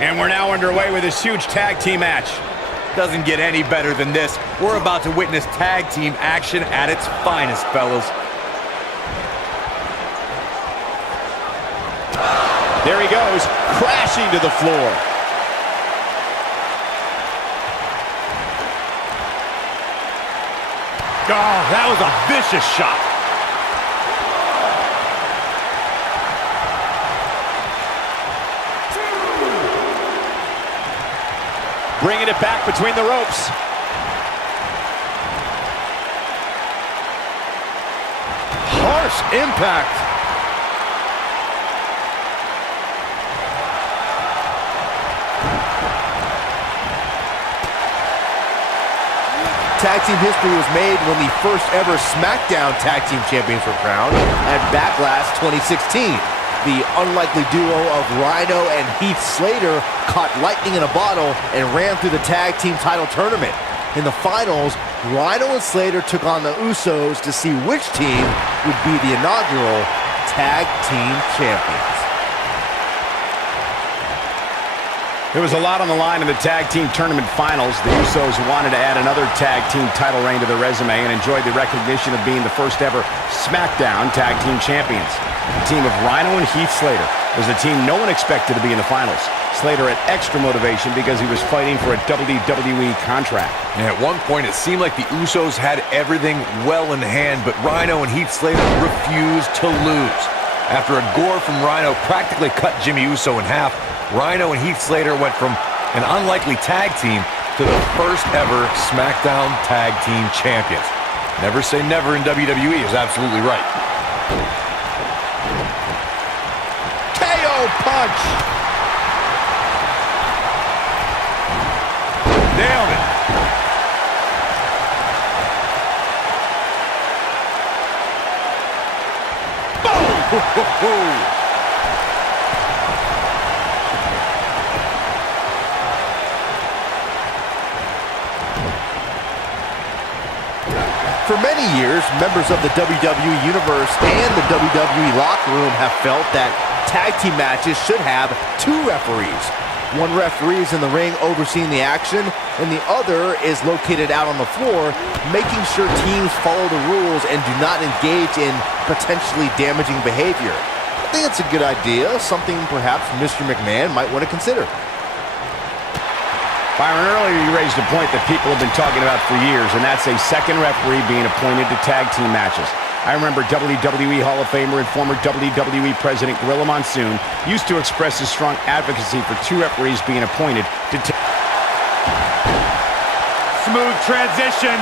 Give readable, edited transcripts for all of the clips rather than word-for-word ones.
And we're now underway with this huge tag team match. Doesn't get any better than this. We're about to witness tag team action at its finest, fellas. There he goes, crashing to the floor. Oh, that was a vicious shot. Bringing it back between the ropes. Harsh impact. Tag team history was made when the first ever SmackDown Tag Team Champions were crowned at Backlash 2016. The unlikely duo of Rhino and Heath Slater caught lightning in a bottle and ran through the tag team title tournament. In the finals, Rhino and Slater took on the Usos to see which team would be the inaugural Tag Team Champions. There was a lot on the line in the tag team tournament finals. The Usos wanted to add another tag team title reign to their resume and enjoyed the recognition of being the first ever SmackDown Tag Team Champions. The team of Rhino and Heath Slater was a team no one expected to be in the finals. Slater had extra motivation because he was fighting for a WWE contract. And at one point, it seemed like the Usos had everything well in hand, but Rhino and Heath Slater refused to lose. After a gore from Rhino practically cut Jimmy Uso in half, Rhino and Heath Slater went from an unlikely tag team to the first ever SmackDown Tag Team Champions. Never say never in WWE is absolutely right. KO punch! Nailed it. Boom! For many years, members of the WWE Universe and the WWE locker room have felt that tag team matches should have two referees. One referee is in the ring overseeing the action, and the other is located out on the floor, making sure teams follow the rules and do not engage in potentially damaging behavior. I think it's a good idea, something perhaps Mr. McMahon might want to consider. Byron, earlier you raised a point that people have been talking about for years, and that's a second referee being appointed to tag team matches. I remember WWE Hall of Famer and former WWE President Gorilla Monsoon used to express his strong advocacy for two referees being appointed to Smooth transition.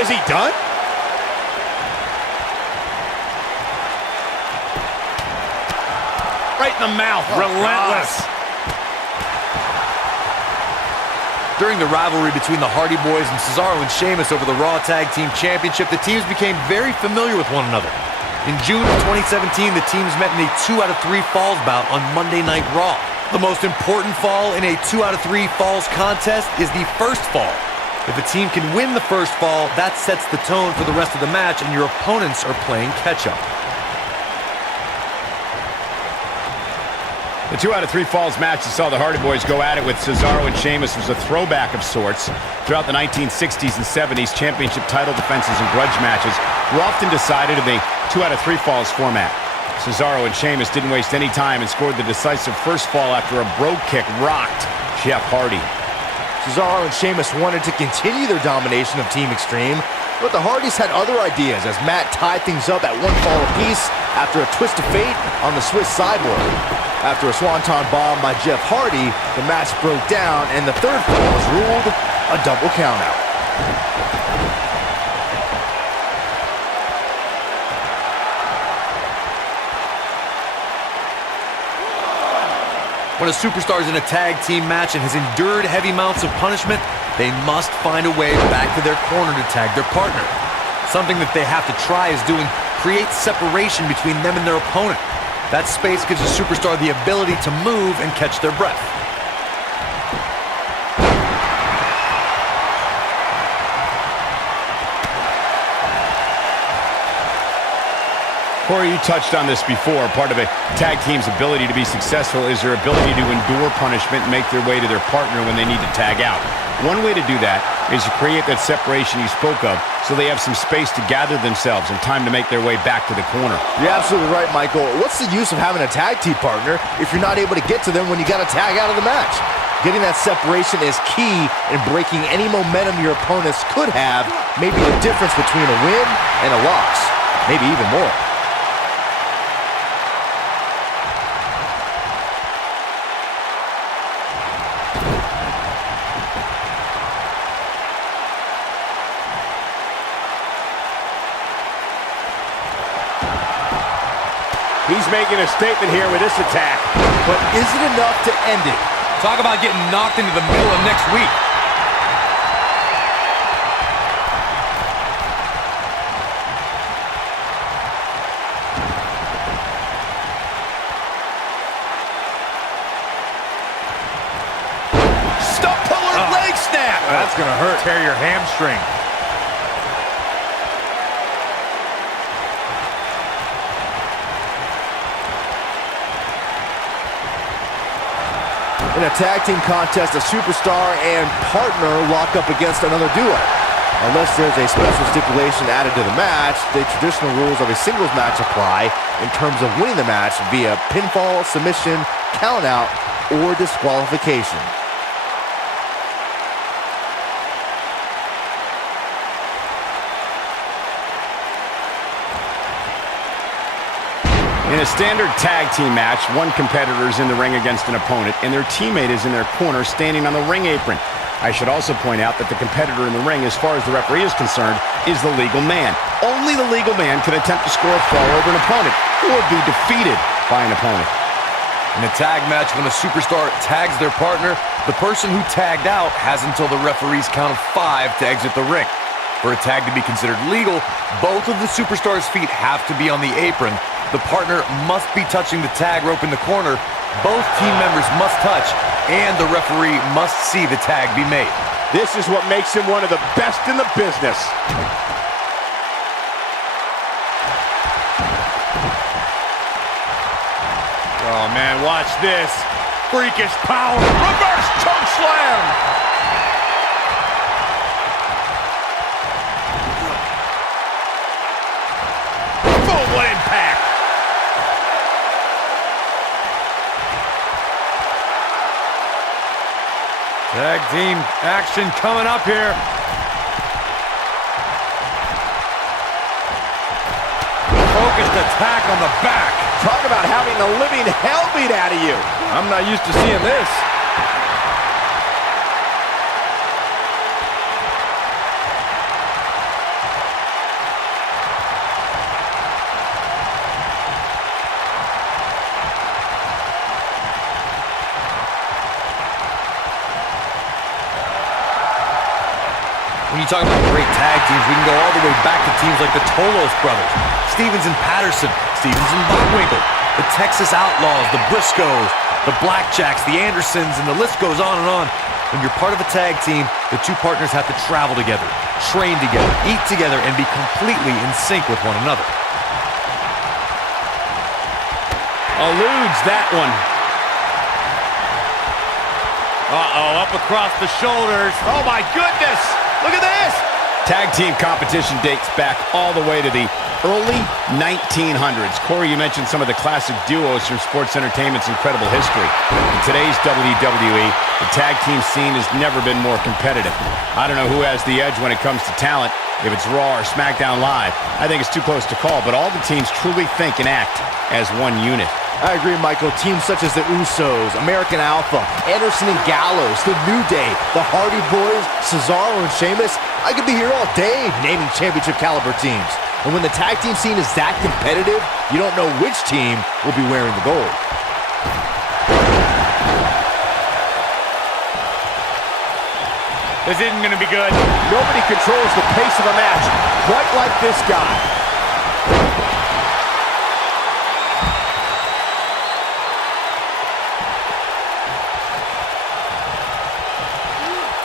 Is he done? Right in the mouth, relentless. During the rivalry between the Hardy Boys and Cesaro and Sheamus over the Raw Tag Team Championship, the teams became very familiar with one another. In June of 2017, the teams met in a 2 out of 3 falls bout on Monday Night Raw. The most important fall in a 2 out of 3 falls contest is the first fall. If a team can win the first fall, that sets the tone for the rest of the match, and your opponents are playing catch-up. The 2 out of 3 falls match that saw the Hardy Boys go at it with Cesaro and Sheamus was a throwback of sorts. Throughout the 1960s and 70s, championship title defenses and grudge matches were often decided in the 2 out of 3 falls format. Cesaro and Sheamus didn't waste any time and scored the decisive first fall after a brogue kick rocked Jeff Hardy. Cesaro and Sheamus wanted to continue their domination of Team Extreme, but the Hardys had other ideas as Matt tied things up at 1 fall apiece after a twist of fate on the Swiss sideboard. After a swanton bomb by Jeff Hardy, the match broke down and the third fall was ruled a double countout. When a superstar is in a tag team match and has endured heavy amounts of punishment, they must find a way back to their corner to tag their partner. Something that they have to try is doing create separation between them and their opponent. That space gives a superstar the ability to move and catch their breath. Corey, you touched on this before. Part of a tag team's ability to be successful is their ability to endure punishment and make their way to their partner when they need to tag out. One way to do that is to create that separation you spoke of so they have some space to gather themselves and time to make their way back to the corner. You're absolutely right, Michael. What's the use of having a tag team partner if you're not able to get to them when you got to tag out of the match? Getting that separation is key in breaking any momentum your opponents could have, maybe the difference between a win and a loss, maybe even more. He's making a statement here with this attack. But is it enough to end it? Talk about getting knocked into the middle of next week. Stump puller leg snap. That's going to hurt. Tear your hamstring. In a tag team contest, a superstar and partner lock up against another duo. Unless there's a special stipulation added to the match, the traditional rules of a singles match apply in terms of winning the match via pinfall, submission, countout, or disqualification. In a standard tag team match, one competitor is in the ring against an opponent, and their teammate is in their corner standing on the ring apron. I should also point out that the competitor in the ring, as far as the referee is concerned, is the legal man. Only the legal man can attempt to score a fall over an opponent or be defeated by an opponent. In a tag match, when a superstar tags their partner, the person who tagged out has until the referee's count of 5 to exit the ring. For a tag to be considered legal, both of the superstar's feet have to be on the apron. The partner must be touching the tag rope in the corner. Both team members must touch, and the referee must see the tag be made. This is what makes him one of the best in the business. Oh, man, watch this. Freakish power. Reverse choke slam. Boom, what impact. Tag team action coming up here. Focused attack on the back. Talk about having the living hell beat out of you. I'm not used to seeing this. When you talk about great tag teams, we can go all the way back to teams like the Tolos brothers, Stevens and Patterson, Stevens and Bockwinkel, the Texas Outlaws, the Briscoes, the Blackjacks, the Andersons, and the list goes on and on. When you're part of a tag team, the two partners have to travel together, train together, eat together, and be completely in sync with one another. Eludes that one. Uh-oh, up across the shoulders. Oh, my goodness. Look at this! Tag team competition dates back all the way to the early 1900s. Corey, you mentioned some of the classic duos from sports entertainment's incredible history. In today's WWE, the tag team scene has never been more competitive. I don't know who has the edge when it comes to talent, if it's Raw or SmackDown Live. I think it's too close to call, but all the teams truly think and act as one unit. I agree, Michael. Teams such as the Usos, American Alpha, Anderson and Gallows, The New Day, the Hardy Boys, Cesaro and Sheamus. I could be here all day naming championship caliber teams. And when the tag team scene is that competitive, you don't know which team will be wearing the gold. This isn't going to be good. Nobody controls the pace of a match quite like this guy.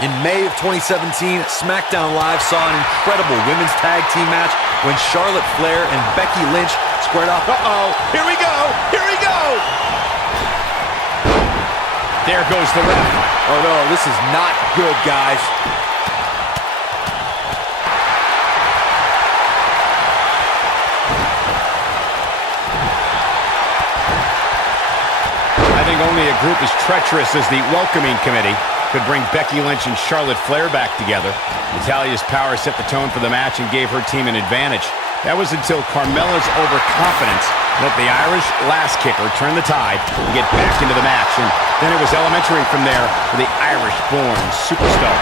In May of 2017, SmackDown Live saw an incredible women's tag team match when Charlotte Flair and Becky Lynch Squared up. Uh-oh. Here we go. Here we go. There goes the ref. Oh, no. This is not good, guys. I think only a group as treacherous as the welcoming committee could bring Becky Lynch and Charlotte Flair back together. Natalia's power set the tone for the match and gave her team an advantage. That was until Carmella's overconfidence let the Irish last kicker turn the tide and get back into the match. And then it was elementary from there for the Irish-born superstar.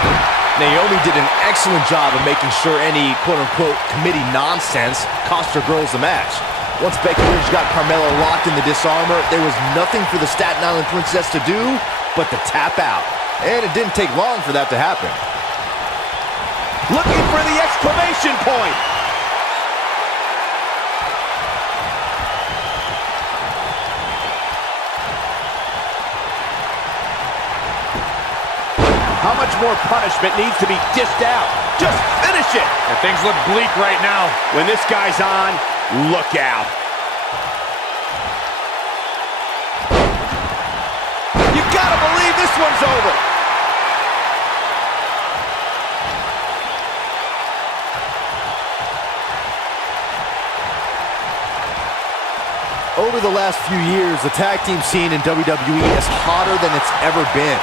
Naomi did an excellent job of making sure any quote-unquote committee nonsense cost her girls the match. Once Becky Lynch got Carmella locked in the disarmor, there was nothing for the Staten Island Princess to do but to tap out. And it didn't take long for that to happen. Looking for the exclamation point. How much more punishment needs to be dished out? Just finish it! And things look bleak right now. When this guy's on, look out. You gotta believe this one's over. Over the last few years, the tag team scene in WWE is hotter than it's ever been.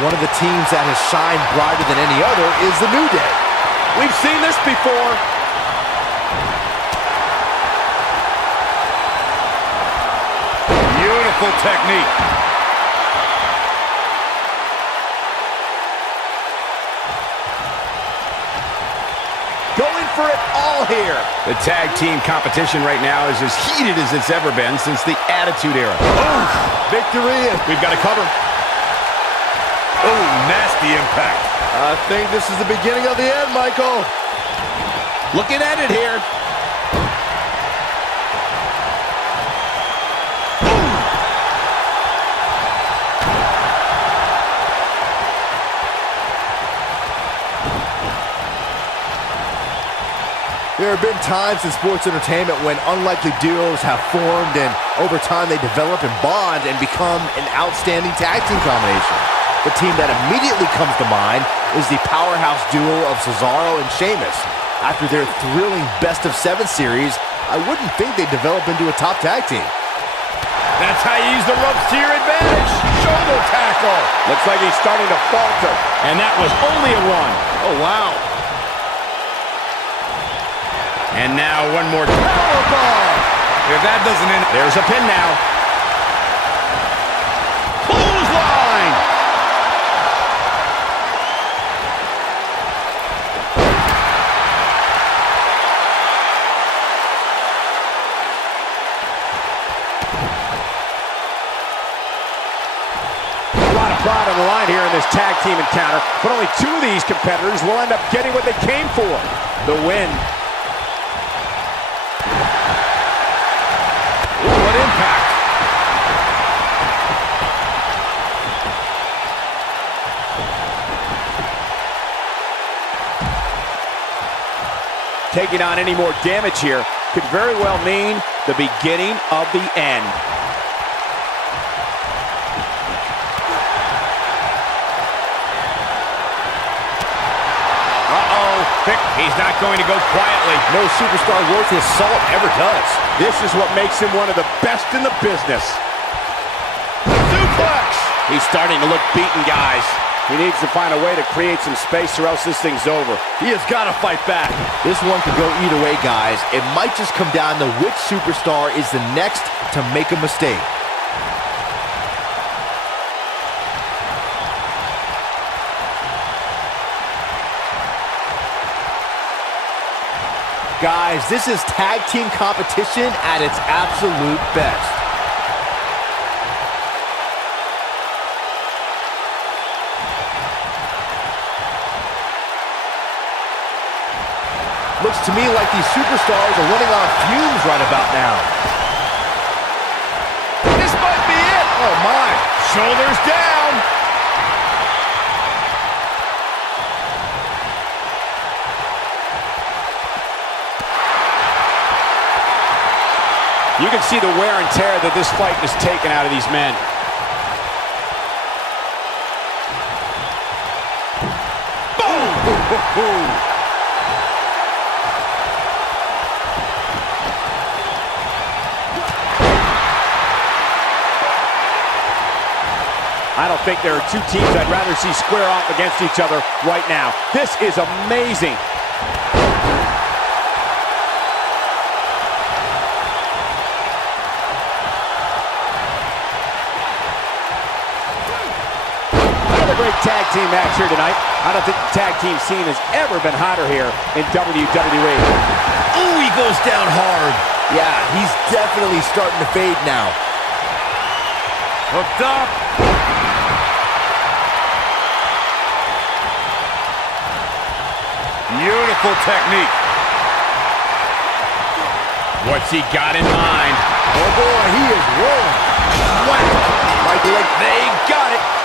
One of the teams that has shined brighter than any other is the New Day. We've seen this before. Beautiful technique. Going for it all here. The tag team competition right now is as heated as it's ever been since the Attitude Era. Oh, victory. We've got a cover. Oh, nasty impact. I think this is the beginning of the end, Michael. Looking at it here. There have been times in sports entertainment when unlikely duos have formed and over time they develop and bond and become an outstanding tag team combination. The team that immediately comes to mind is the powerhouse duo of Cesaro and Sheamus. After their thrilling best-of-7 series, I wouldn't think they'd develop into a top tag team. That's how you use the ropes to your advantage. Shoulder tackle. Looks like he's starting to falter. And that was only a one. Oh, wow. And now one more powerbomb. If that doesn't end, There's a pin now. Clothesline. A lot of pride on the line here in this tag team encounter, but only two of these competitors will end up getting what they came for, the win. what impact. Taking on any more damage here could very well mean the beginning of the end. He's not going to go quietly. No superstar worth his salt ever does. This is what makes him one of the best in the business. Suplex! He's starting to look beaten, guys. He needs to find a way to create some space or else this thing's over. He has got to fight back. This one could go either way, guys. It might just come down to which superstar is the next to make a mistake. Guys, this is tag team competition at its absolute best. Looks to me like these superstars are running on fumes right about now. This might be it. Oh, my. Shoulders down. You can see the wear and tear that this fight has taken out of these men. Boom! I don't think there are two teams I'd rather see square off against each other right now. This is amazing. Another great tag team match here tonight. I don't think the tag team scene has ever been hotter here in WWE. Oh, he goes down hard. Yeah, he's definitely starting to fade now. Hooked up. Beautiful technique. What's he got in mind? Oh boy, he is rolling. Wow. Right leg, they got it.